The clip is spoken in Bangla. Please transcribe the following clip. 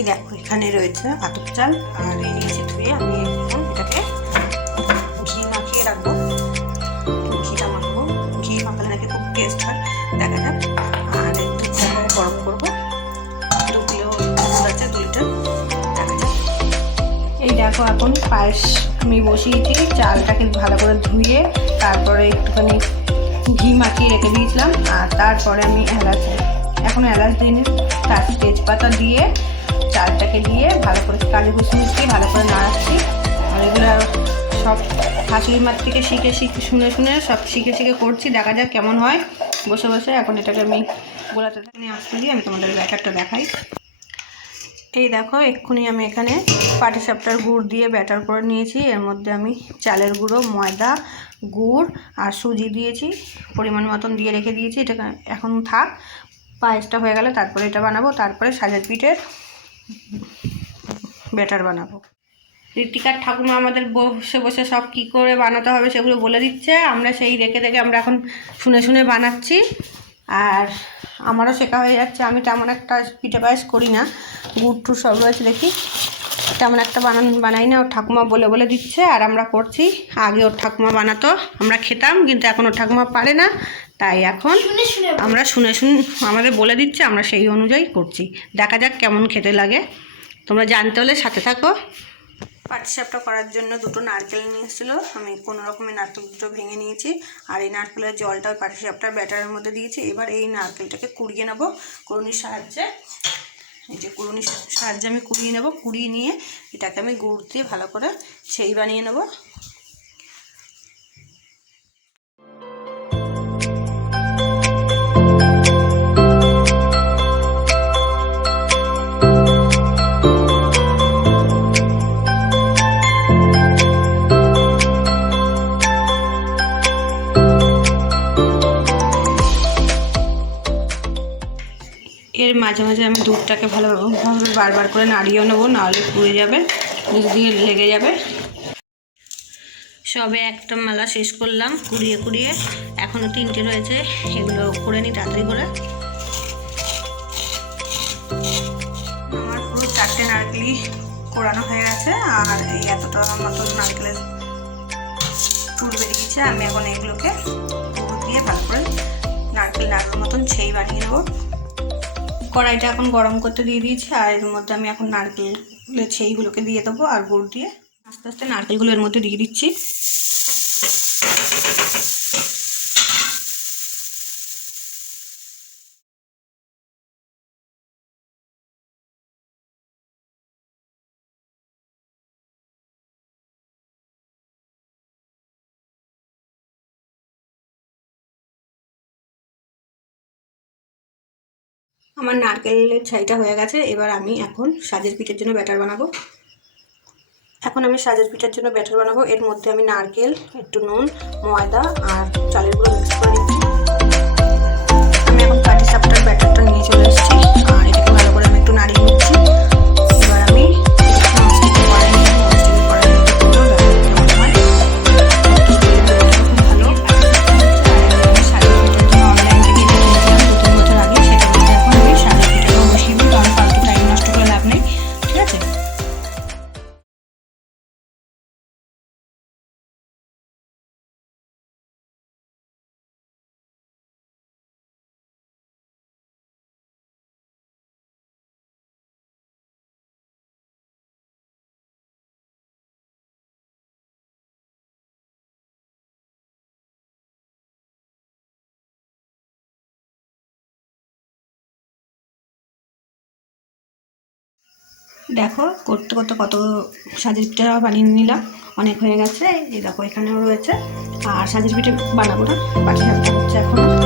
এই দেখো, এখানে রয়েছে আতপ চাল, আর এই নিয়েছি ধুয়ে আমি এখন এটাকে ঘি মাখিয়ে রাখব। ঘিটা মাখবো। ঘি মাখালে নাকি খুব টেস্ট হয়, দেখা যাক। আর দুধটা গরম করব। দু কিলো দুধ আছে, দু লিটার, দেখা যাক। এই দেখো এখন পায়েস আমি বসিয়েছি চালটাকে ভালো করে ধুয়ে তারপরে একটুখানি ঘি মাখিয়ে রেখে দিয়েছিলাম, আর তারপরে আমি এলাচ, এখন এলাচ দিইনি তার তেজপাতা দিয়ে চালটাকে দিয়ে ভালো করে কাজু কুচমিচ দিয়ে ভালো করে নাড়াচ্ছি। আর এগুলো সব শাশুড়ি মার থেকে শিখে শিখে, শুনে শুনে সব শিখে শিখে করছি। দেখা যাক কেমন হয়। বসে বসে এখন এটাকে আমি গোলাতে নিয়ে আসতে দিয়ে আমি তোমাদের ব্যাটারটা দেখাই। এই দেখো, এক্ষুনি আমি এখানে পাটিসাপটার গুড় দিয়ে ব্যাটার করে নিয়েছি। এর মধ্যে আমি চালের গুঁড়ো, ময়দা, গুড় আর সুজি দিয়েছি। পরিমাণ মতন দিয়ে রেখে দিয়েছি। এটা এখন থাক, পায়েসটা হয়ে গেলে তারপরে এটা বানাবো। তারপরে সাজের পিঠের ব্যাটার বানাবো। ঋতিকার ঠাকুমা আমাদের বসে বসে সব কি করে বানাতে হবে সেগুলো বলে দিচ্ছে। আমরা সেই রেখে দেখে আমরা এখন শুনে শুনে বানাচ্ছি। আর আমারও শেখা হয়ে যাচ্ছে। আমি তেমন একটা পিঠে পায়েস করি না। গুড় টু সব রয়েছে দেখি। তেমন একটা বানান বানাই না ওর ঠাকুমা বলে বলে দিচ্ছে আর আমরা করছি। আগে ওর ঠাকুমা বানাতো আমরা খেতাম কিন্তু এখন ওর ঠাকুমা পারে না তাই এখন আমরা শুনে শুনে আমাদের বলে দিচ্ছে আমরা সেই অনুযায়ী করছি। দেখা যাক কেমন খেতে লাগে। তোমরা জানতে হলে সাথে থাকো। পাটিসাপটা করার জন্য দুটো নারকেল নিয়ে এসেছিল। আমি কোনো রকমের নারকেল দুটো ভেঙে নিয়েছি আর এই নারকেলের জলটা ওই পাটিসাপটার ব্যাটারের মধ্যে দিয়েছি। এবার এই নারকেলটাকে কুড়িয়ে নেব। কুড়ুনির সাহায্যে এই যে কুড়ুনির সাহায্যে আমি কুড়িয়ে নেব। কুড়িয়ে নিয়ে এটাকে আমি গুড় দিয়ে ভালো করে সেই বানিয়ে নেব। এর মাঝে মাঝে আমি দুধটাকে ভালোভাবে বারবার করে নাড়িয়েও নেব, নাহলে পুড়ে যাবে, দুধ দিয়ে লেগে যাবে। সবে একটা মালা শেষ করলাম, কুড়িয়ে কুড়িয়ে। এখনও তিনটে রয়েছে, এগুলো করে নিই তাড়াতাড়ি করে। আমার পুরো চারটে নারকেলই কোরানো হয়ে গেছে, আর এই এতটা মতন নারকেলের ফুল বেরিয়েছে, আমি এখন এগুলোকে পুরো দিয়ে ভালো করে নারকেল নাড়ুর মতন সেই বানিয়ে নেব। কড়াইটা এখন গরম করতে দিয়ে দিয়েছি, আর এর মধ্যে আমি এখন নারকেল সেইগুলোকে দিয়ে দেবো আর গুড় দিয়ে। আস্তে আস্তে নারকেলগুলো এর মধ্যে দিয়ে দিচ্ছি। আমার নারকেলের ছাইটা হয়ে গেছে, এবার আমি এখন সাজের পিঠের জন্য ব্যাটার বানাবো। এখন আমি সাজের পিঠের জন্য ব্যাটার বানাবো, এর মধ্যে আমি নারকেল, একটু নুন, ময়দা আর চালের গুঁড়ো মিক্স করে নিচ্ছি। আমি এখন পাটি সাপটার ব্যাটারটা নিয়ে চলে দেখো, করতে করতে কত সাজের পিঠা বানিয়ে নিলাম। অনেক হয়ে গেছে, এই দেখো এখানেও রয়েছে। আর সাজের পিঠে বানাবো না, বাকি হচ্ছে এখন।